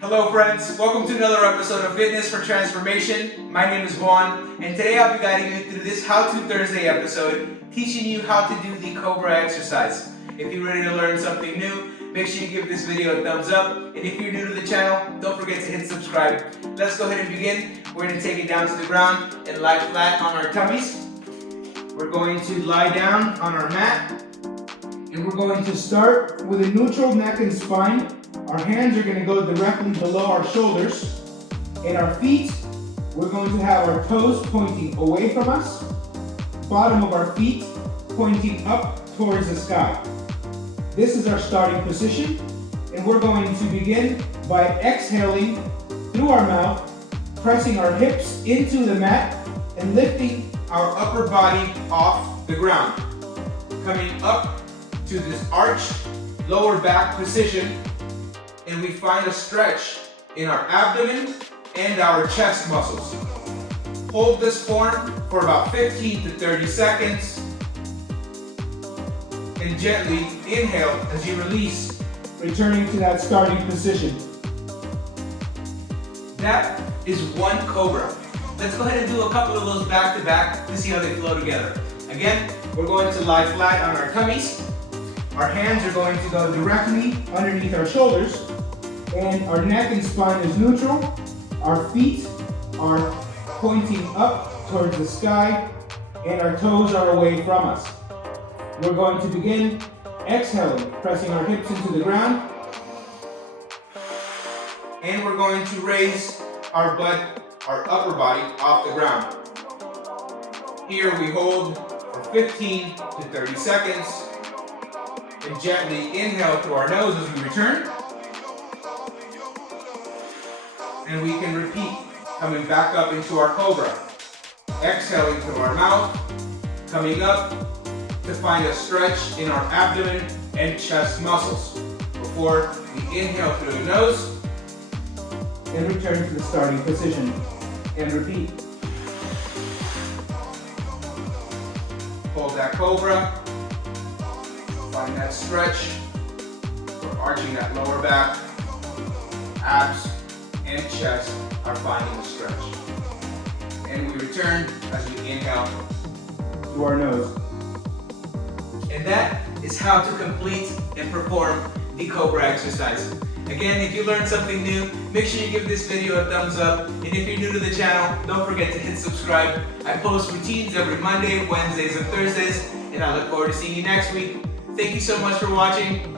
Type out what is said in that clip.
Hello friends, welcome to another episode of Fitness for Transformation. My name is Juan, and today I'll be guiding you through this How To Thursday episode, teaching you how to do the Cobra exercise. If you're ready to learn something new, make sure you give this video a thumbs up, and if you're new to the channel, don't forget to hit subscribe. Let's go ahead and begin. We're going to take it down to the ground and lie flat on our tummies. We're going to lie down on our mat, and we're going to start with a neutral neck and spine. Our hands are going to go directly below our shoulders, and our feet, we're going to have our toes pointing away from us, bottom of our feet pointing up towards the sky. This is our starting position, and we're going to begin by exhaling through our mouth, pressing our hips into the mat, and lifting our upper body off the ground. Coming up to this arched lower back position, and we find a stretch in our abdomen and our chest muscles. Hold this form for about 15 to 30 seconds and gently inhale as you release, returning to that starting position. That is one Cobra. Let's go ahead and do a couple of those back to back to see how they flow together. Again, we're going to lie flat on our tummies. Our hands are going to go directly underneath our shoulders, and our neck and spine is neutral. Our feet are pointing up towards the sky, and our toes are away from us. We're going to begin exhaling, pressing our hips into the ground, and we're going to raise our upper body off the ground. Here we hold for 15 to 30 seconds, and gently inhale through our nose as we return. And we can repeat, coming back up into our Cobra. Exhaling through our mouth, coming up to find a stretch in our abdomen and chest muscles before we inhale through the nose and return to the starting position and repeat. Hold that Cobra, find that stretch. We're arching that lower back, abs and chest are finding the stretch. And we return as we inhale through our nose. And that is how to complete and perform the Cobra exercise. Again, if you learned something new, make sure you give this video a thumbs up. And if you're new to the channel, don't forget to hit subscribe. I post routines every Monday, Wednesdays, and Thursdays, and I look forward to seeing you next week. Thank you so much for watching.